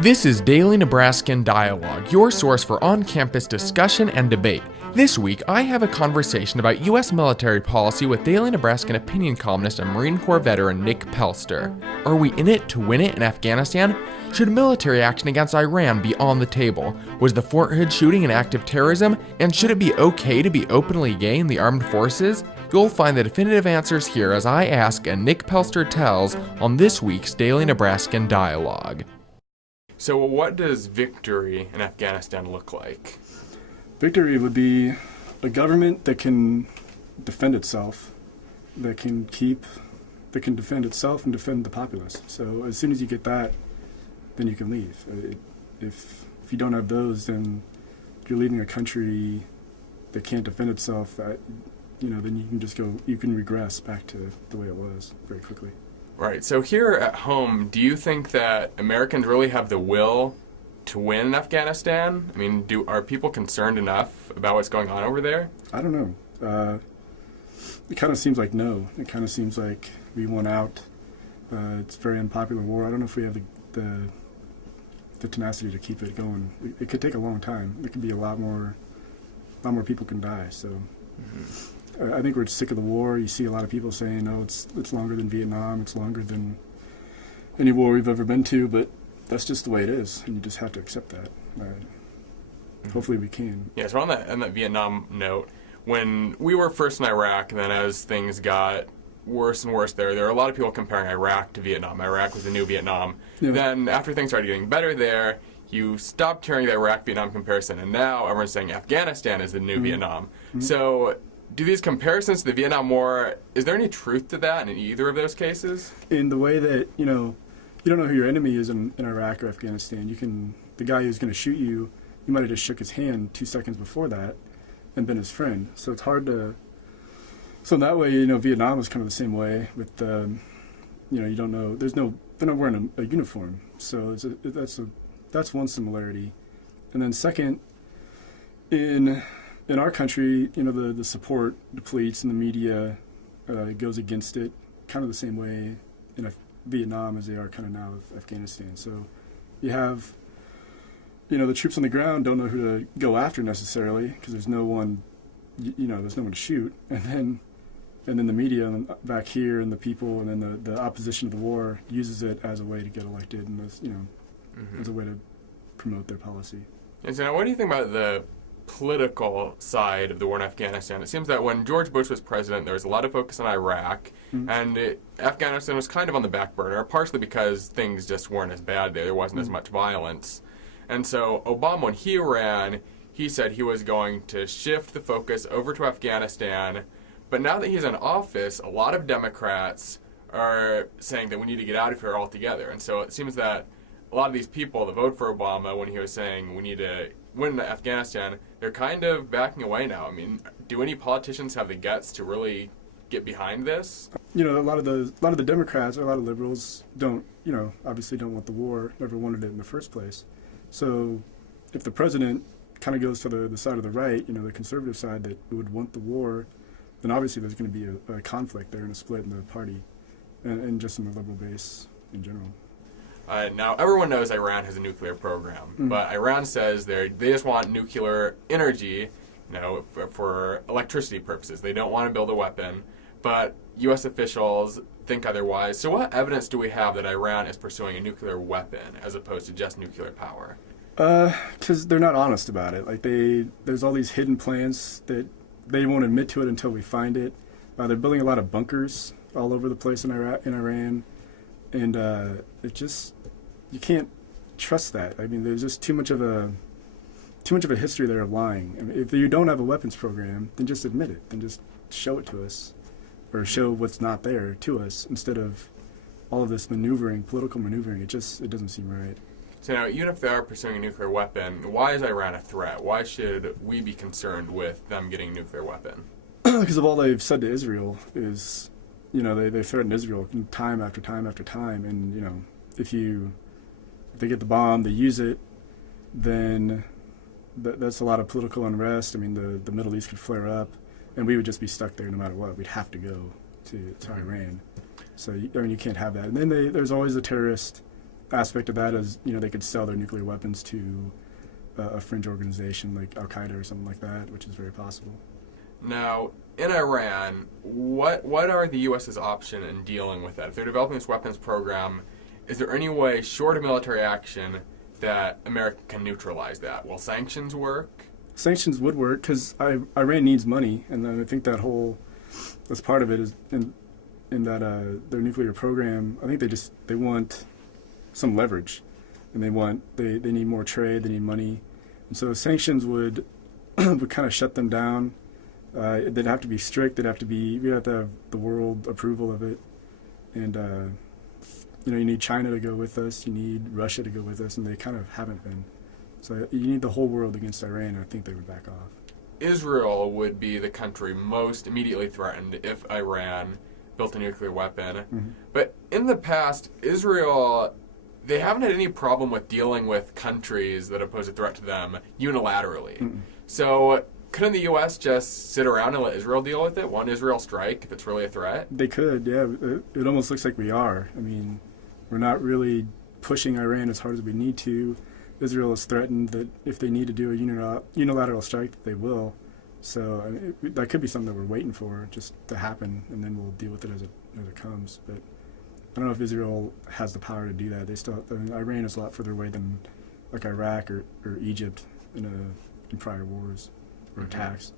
This is Daily Nebraskan Dialogue, your source for on-campus discussion and debate. This week, I have a conversation about U.S. military policy with Daily Nebraskan opinion columnist and Marine Corps veteran Nick Pelster. Are we in it to win it in Afghanistan? Should military action against Iran be on the table? Was the Fort Hood shooting an act of terrorism? And should it be okay to be openly gay in the armed forces? You'll find the definitive answers here as I ask and Nick Pelster tells on this week's Daily Nebraskan Dialogue. So what does victory in Afghanistan look like? Victory would be a government that can defend itself, that can defend itself and defend the populace. So as soon as you get that, then you can leave. If you don't have those, then you're leaving a country that can't defend itself. Then you can regress back to the way it was very quickly. Right. So here at home, do you think that Americans really have the will to win in Afghanistan? I mean, are people concerned enough about what's going on over there? I don't know. It kind of seems like no. It kind of seems like we won out. It's a very unpopular war. I don't know if we have the tenacity to keep it going. It could take a long time. It could be a lot more people can die. So. I think we're sick of the war. You see a lot of people saying, "Oh, it's longer than Vietnam. It's longer than any war we've ever been to." But that's just the way it is, and you just have to accept that. Hopefully, we can. Yeah. So on that Vietnam note, when we were first in Iraq, and then as things got worse and worse there were a lot of people comparing Iraq to Vietnam. Iraq was the new Vietnam. Yeah. Then after things started getting better there, you stopped hearing the Iraq-Vietnam comparison, and now everyone's saying Afghanistan is the new Vietnam. Mm-hmm. So do these comparisons to the Vietnam War, is there any truth to that in either of those cases? In the way that, you don't know who your enemy is in Iraq or Afghanistan. The guy who's going to shoot you, you might have just shook his hand 2 seconds before that and been his friend. So it's hard to... So in that way, Vietnam was kind of the same way with, you don't know, they're not wearing a uniform. So that's one similarity. And then second, in our country, the support depletes and the media goes against it, kind of the same way in Vietnam as they are kind of now with Afghanistan. So you have, the troops on the ground don't know who to go after necessarily because there's no one, there's no one to shoot. And then the media back here and the people and then the opposition to the war uses it as a way to get elected and as a way to promote their policy. And so now what do you think about the political side of the war in Afghanistan? It seems that when George Bush was president, there was a lot of focus on Iraq, and Afghanistan was kind of on the back burner, partially because things just weren't as bad there. There wasn't as much violence. And so Obama, when he ran, he said he was going to shift the focus over to Afghanistan. But now that he's in office, a lot of Democrats are saying that we need to get out of here altogether. And so it seems that a lot of these people that vote for Obama, when he was saying we need to win Afghanistan, they're kind of backing away now. I mean, do any politicians have the guts to really get behind this? A lot of the Democrats or a lot of liberals obviously don't want the war, never wanted it in the first place. So if the president kind of goes to the side of the right, the conservative side that would want the war, then obviously there's going to be a conflict there and a split in the party and just in the liberal base in general. Now, everyone knows Iran has a nuclear program, but Iran says they just want nuclear energy, for electricity purposes. They don't want to build a weapon, but U.S. officials think otherwise. So what evidence do we have that Iran is pursuing a nuclear weapon as opposed to just nuclear power? Because they're not honest about it. There's all these hidden plans that they won't admit to it until we find it. They're building a lot of bunkers all over the place in Iran. And you can't trust that. I mean, there's just too much of a history there of lying. I mean, if you don't have a weapons program, then just admit it. Then just show it to us, or show what's not there to us instead of all of this political maneuvering. It doesn't seem right. So now, even if they are pursuing a nuclear weapon, why is Iran a threat? Why should we be concerned with them getting a nuclear weapon? Because of all they've said to Israel is. They threaten Israel time after time after time, and if they get the bomb, they use it, then that's a lot of political unrest. I mean, the Middle East could flare up, and we would just be stuck there no matter what. We'd have to go to Iran. So you can't have that. And then there's always a terrorist aspect of that is, they could sell their nuclear weapons to a fringe organization like Al Qaeda or something like that, which is very possible. Now, in Iran, what are the U.S.'s option in dealing with that? If they're developing this weapons program, is there any way, short of military action, that America can neutralize that? Will sanctions work? Sanctions would work because Iran needs money, and I think that's part of it is in that their nuclear program. I think they want some leverage, and they need more trade, they need money, and so sanctions would kind of shut them down. They'd have to be strict. We'd have to have the world approval of it, and you need China to go with us. You need Russia to go with us, and they kind of haven't been. So you need the whole world against Iran, and I think they would back off. Israel would be the country most immediately threatened if Iran built a nuclear weapon. Mm-hmm. But in the past, Israel, they haven't had any problem with dealing with countries that pose a threat to them unilaterally. Mm-mm. So couldn't the U.S. just sit around and let Israel deal with it? One Israel strike if it's really a threat? They could, yeah. It almost looks like we are. I mean, we're not really pushing Iran as hard as we need to. Israel has threatened that if they need to do a unilateral strike, they will. So that could be something that we're waiting for just to happen, and then we'll deal with it as it comes. But I don't know if Israel has the power to do that. Iran is a lot further away than like Iraq or Egypt in prior wars or attacks.